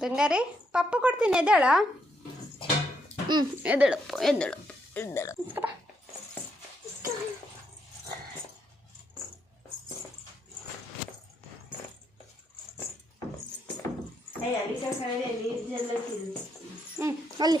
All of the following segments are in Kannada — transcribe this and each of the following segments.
ಬಂಗಾರಿ ಪಪ್ಪು ಕೊಡ್ತೀನಿ ಎದ್ದೇಳ. ಹ್ಞೂ ಎದ್ದೇಳಪ್ಪ ಎದ್ದೇಳಪ್ಪ ಎದ್ದೇಳಪ್ಪ ಹ್ಞೂ ಅಲ್ಲಿ.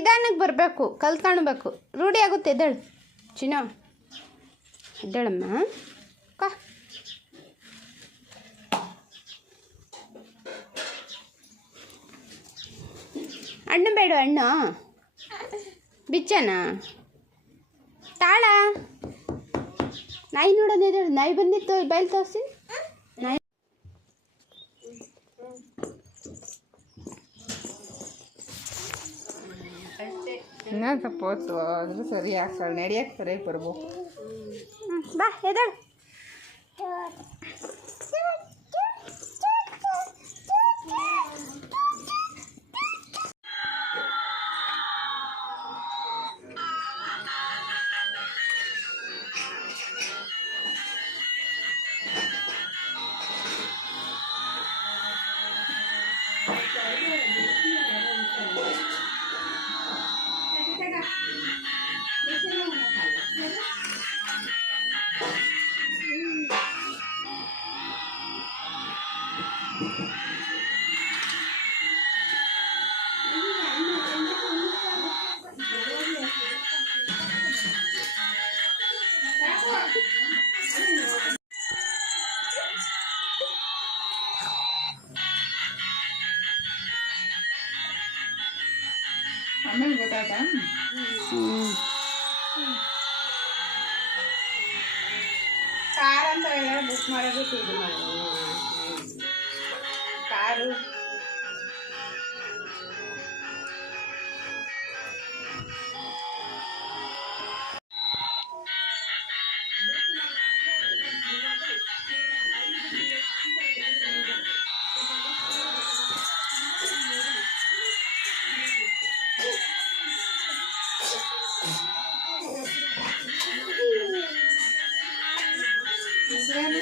ನಿಧಾನಕ್ಕೆ ಬರಬೇಕು ಕಲ್ತ್ಕೊಳ್ಬೇಕು ರೂಢಿ ಆಗುತ್ತೆ, ಎದ್ದೇಳು. ಚಿನ್ನ. ಎದ್ದೇಳಮ್ಮ. ಕಾ. ಹಣ್ಣು ಬೇಡ ಹಣ್ಣು ಬಿಚ್ಚನ? ತಾಳ. ನಾಯಿ ನೋಡೋದು ನಾಯಿ ಬಂದಿತ್ತು, ಬಯಲು ತೋರಿಸಿ. ಇನ್ನೊಂದು ಸ್ವಲ್ಪ ಹೊತ್ತು ಆದರೂ ಸರಿ ಆಗ್ತಾಳೆ ನಡಿಯಕ್ಕೆ ಸರಿಯಾಗಿ ಬರ್ಬೇಕು ಹ್ಮ್, ಬಾ ಎದ್ದೇಳು అమ్మాయి పోతాట కారంతో ಬುಕ್ ಮಾಡೋದು కారు 这些呢？